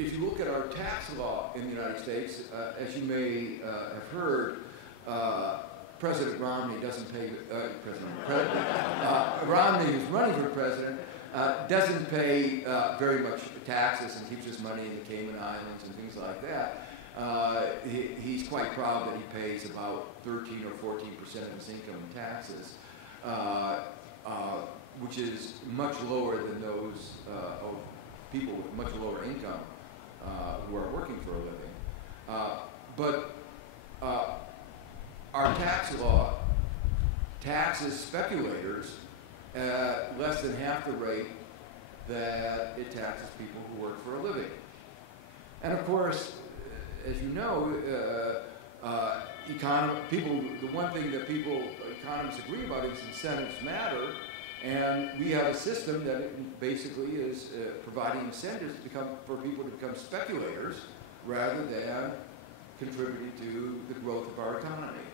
If you look at our tax law in the United States, as you may have heard, President Romney doesn't pay, Romney, who's running for president, doesn't pay very much taxes and keeps his money in the Cayman Islands and things like that. He's quite proud that he pays about 13 or 14% of his income in taxes, which is much lower than those of people with much lower income who are working for a living. But our tax law taxes speculators at less than half the rate that it taxes people who work for a living. And of course, as you know, the one thing that economists agree about is incentives matter, and we have a system that basically is providing incentives for people to become speculators rather than contributing to the growth of our economy.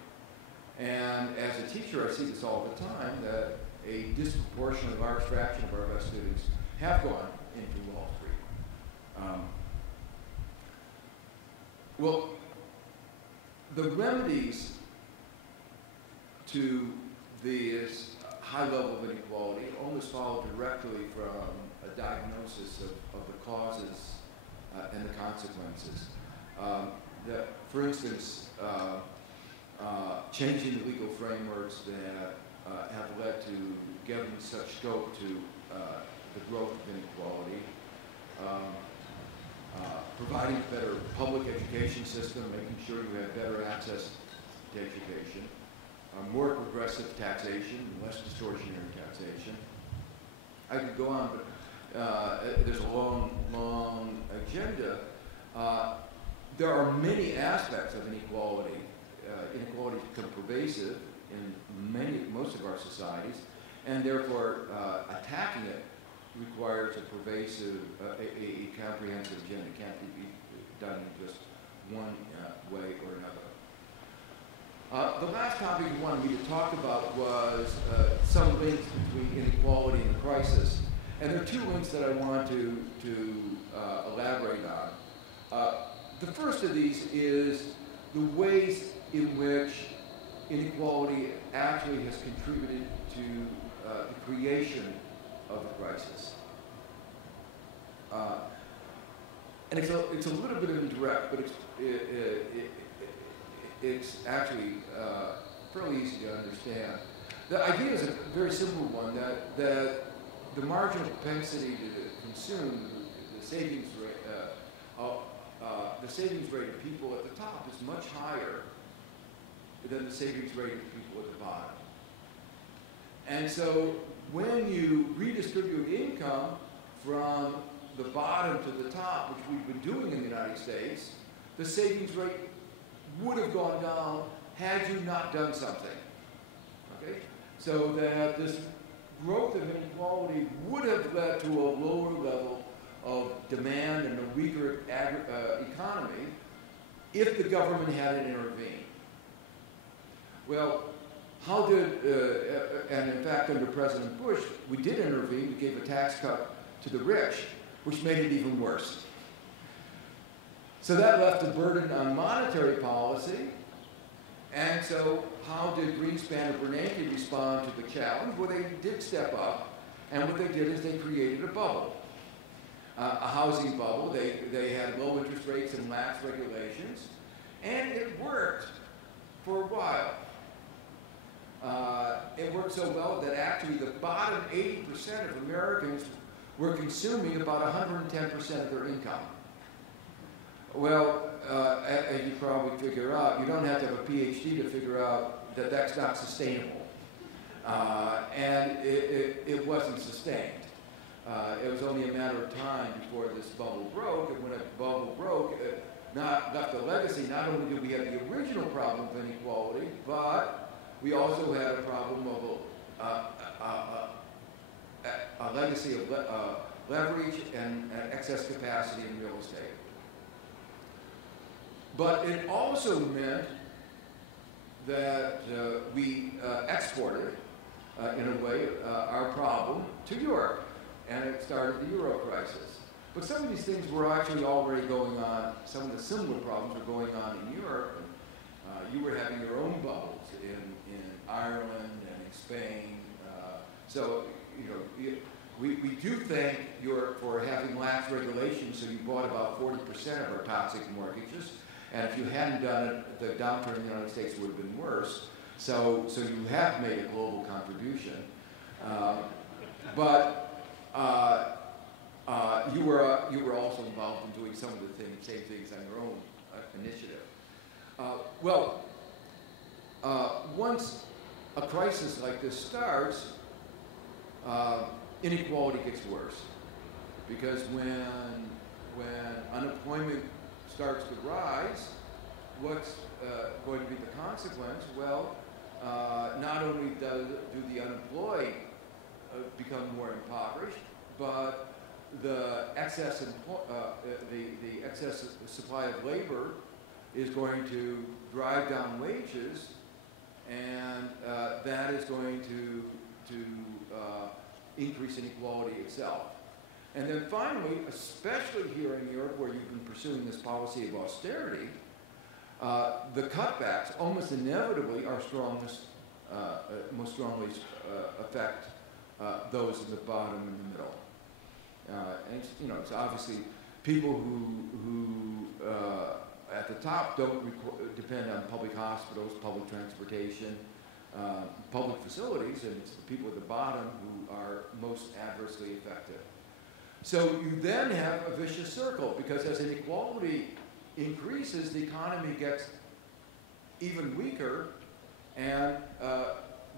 And as a teacher, I see this all the time, that a disproportionate large fraction of our best students have gone into Wall Street. Well, the remedies to this high level of inequality almost follow directly from a diagnosis of the causes and the consequences. For instance, changing the legal frameworks that have led to giving such scope to the growth of inequality, providing a better public education system, making sure you have better access to education, more progressive taxation, less distortionary taxation. I could go on, but there's a long, long agenda. There are many aspects of inequality. Inequality has become pervasive in most of our societies, and therefore attacking it requires a pervasive, a comprehensive agenda. It can't be done in just one way or another. The last topic we wanted me to talk about was some links between inequality and the crisis. And there are two links that I want to elaborate on. The first of these is the ways in which inequality actually has contributed to the creation of the crisis. And it's a little bit indirect, but it's actually fairly easy to understand. The idea is a very simple one, that the marginal propensity to consume, the savings rate of people at the top is much higher than the savings rate of people at the bottom. And so when you redistribute income from the bottom to the top, which we've been doing in the United States, the savings rate would have gone down had you not done something. Okay? So that this growth of inequality would have led to a lower level of demand and a weaker economy if the government hadn't intervened. Well, how did, and in fact under President Bush, we did intervene. We gave a tax cut to the rich, which made it even worse. So that left a burden on monetary policy. And so how did Greenspan and Bernanke respond to the challenge? Well, they did step up, and what they did is they created a bubble, a housing bubble. They had low interest rates and lax regulations, and it worked for a while. It worked so well that actually the bottom 80% of Americans were consuming about 110% of their income. Well, as you probably figure out, you don't have to have a PhD to figure out that that's not sustainable. And it wasn't sustained. It was only a matter of time before this bubble broke, and when a bubble broke, it left a legacy. Not only did we have the original problem of inequality, but we also had a problem of a legacy of leverage and excess capacity in real estate. But it also meant that we exported, in a way, our problem to Europe. and it started the euro crisis. But some of these things were actually already going on. Some of the similar problems were going on in Europe. And, you were having your own bubbles in Ireland and in Spain. So, you know, we do thank Europe for having lax regulations, so you bought about 40% of our toxic mortgages. And if you hadn't done it, the downturn in the United States would have been worse. So you have made a global contribution. But you were also involved in doing some of the same things on your own initiative. Once a crisis like this starts, inequality gets worse, because when unemployment starts to rise, what's going to be the consequence? Well, not only do the unemployed become more impoverished, but the excess supply of labor is going to drive down wages, and that is going to increase inequality itself. And then finally, especially here in Europe, where you've been pursuing this policy of austerity, the cutbacks almost inevitably are most strongly affect those in the bottom and the middle. And you know, it's obviously people who at the top don't depend on public hospitals, public transportation, public facilities, and it's the people at the bottom who are most adversely affected. So you then have a vicious circle, because as inequality increases, the economy gets even weaker, and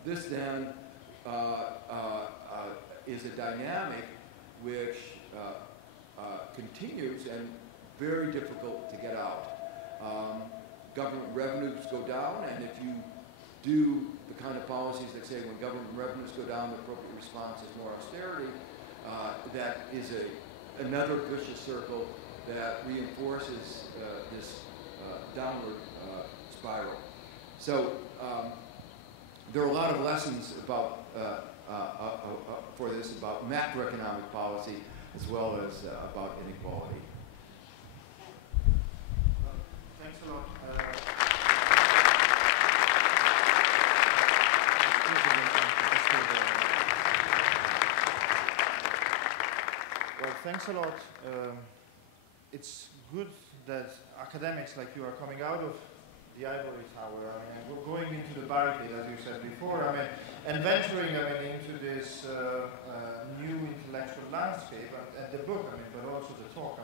this then is a dynamic which continues and very difficult to get out. Government revenues go down, and if you do the kind of policies that say when government revenues go down, the appropriate response is more austerity, that is another vicious circle that reinforces this downward spiral. So there are a lot of lessons about for this about macroeconomic policy as well as about inequality. Thanks a lot. Well, thanks a lot. It's good that academics like you are coming out of the ivory tower. I mean, we're going into the barricade, as you said before. I mean, and venturing, into this new intellectual landscape. And the book, but also the talk,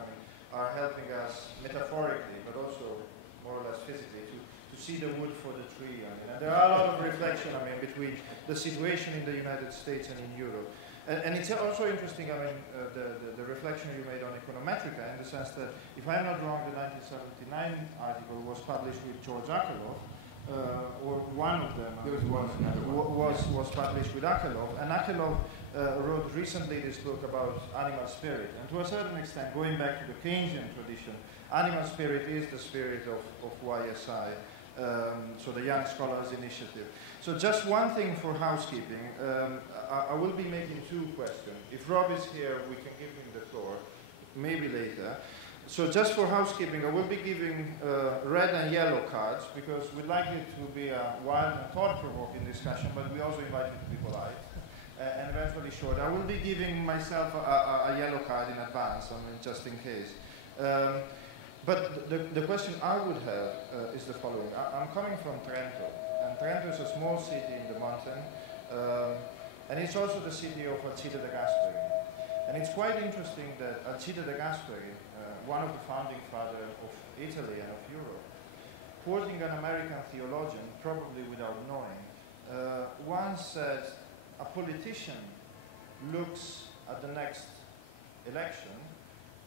are helping us metaphorically, but also more or less physically, to see the wood for the tree. And there are a lot of reflection, between the situation in the United States and in Europe. And it's also interesting, the reflection you made on econometrica, in the sense that, if I'm not wrong, the 1979 article was published with George Akerlof, or one of them was published with Akerlof. And Akerlof wrote recently this book about animal spirit. And to a certain extent, going back to the Keynesian tradition, animal spirit is the spirit of YSI, so the Young Scholars Initiative. So just one thing for housekeeping. I will be making two questions. If Rob is here, we can give him the floor, maybe later. So just for housekeeping, I will be giving red and yellow cards, because we'd like it to be a wild and thought-provoking discussion, but we also invite you to be polite and eventually short. I will be giving myself a yellow card in advance, just in case. But the question I would have is the following. I'm coming from Trento, and Trento is a small city in the mountain, and it's also the city of Alcide de Gasperi. And it's quite interesting that Alcide de Gasperi, one of the founding fathers of Italy and of Europe, quoting an American theologian, probably without knowing, once said, a politician looks at the next election,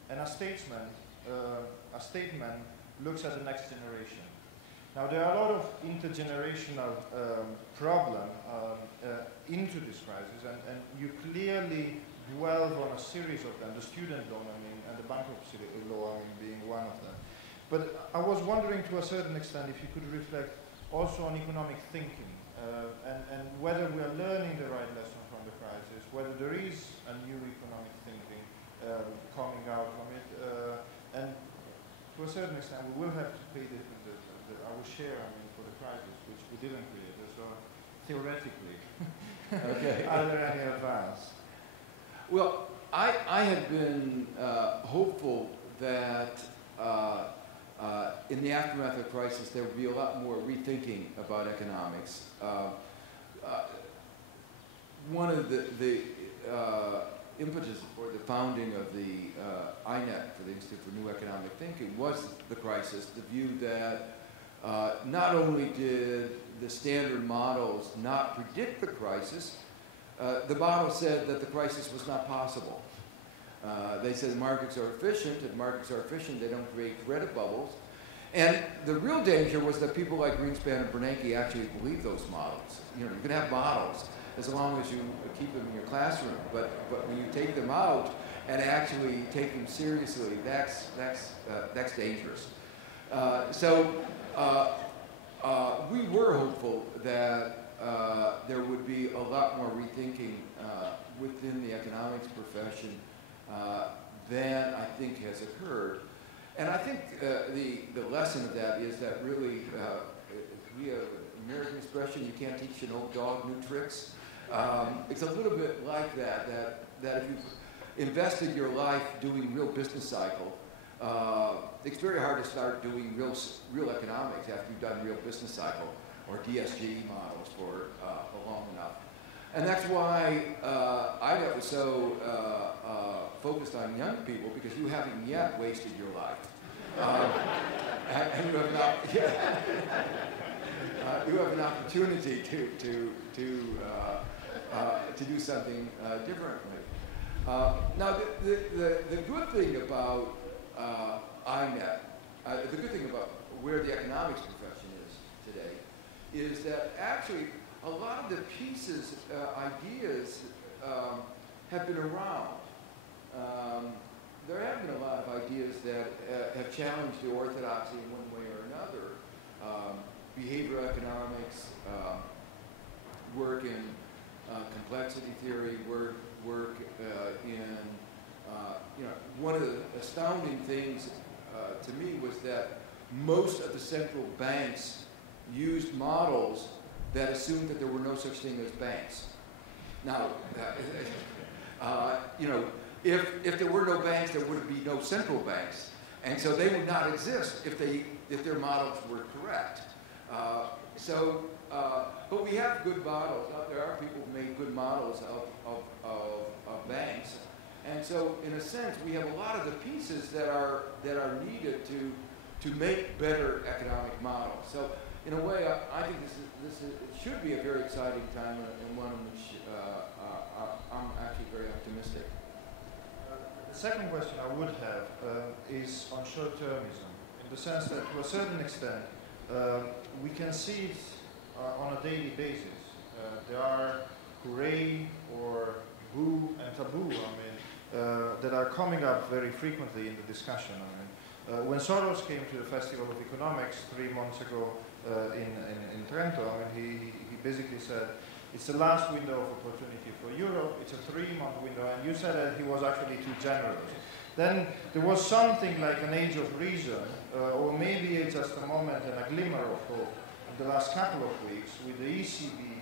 and a statesman looks at the next generation. Now, there are a lot of intergenerational problems into this crisis, and you clearly dwell on a series of them, the student loan, and the bankruptcy law, being one of them. But I was wondering, to a certain extent, if you could reflect also on economic thinking and whether we are learning the right lesson from the crisis, whether there is a new economic thinking coming out from it, and to a certain extent we will have to pay our share, for the crisis, which we didn't create. So theoretically, okay. Are there any advance? Well, I have been hopeful that in the aftermath of the crisis there will be a lot more rethinking about economics. One of the impetus for the founding of the INET, for the Institute for New Economic Thinking, was the crisis, the view that not only did the standard models not predict the crisis, the model said that the crisis was not possible. They said markets are efficient. If markets are efficient, they don't create credit bubbles. And the real danger was that people like Greenspan and Bernanke actually believed those models. You can have models as long as you keep them in your classroom, but when you take them out and actually take them seriously, that's dangerous. So we were hopeful that there would be a lot more rethinking within the economics profession than I think has occurred. And I think the lesson of that is that really, we have an American expression, you can't teach an old dog new tricks. It's a little bit like that if you've invested your life doing real business cycle, it's very hard to start doing real economics after you've done real business cycle or DSG models for long enough. And that's why INET was so focused on young people, because you haven't yet wasted your life. And you have you have an opportunity to do something differently. Now, the good thing about INET, the good thing about where the economics profession is today, is that actually a lot of the pieces, ideas, have been around. There have been a lot of ideas that have challenged the orthodoxy in one way or another. Behavioral economics, work in complexity theory, work in, one of the astounding things to me was that most of the central banks used models that assumed that there were no such thing as banks. Now, if there were no banks, there would be no central banks, and so they would not exist if their models were correct. But we have good models. There are people who made good models of banks, and so in a sense, we have a lot of the pieces that are needed to make better economic models. So, in a way, I think it should be a very exciting time, and one in which I'm actually very optimistic. The second question I would have is on short-termism, in the sense that to a certain extent, we can see it on a daily basis. There are hooray or boo and taboo, that are coming up very frequently in the discussion. When Soros came to the Festival of Economics 3 months ago in Trento, he basically said, it's the last window of opportunity for Europe, it's a 3-month window, and you said that he was actually too generous. Then there was something like an age of reason, or maybe it's just a moment and a glimmer of hope in the last couple of weeks with the ECB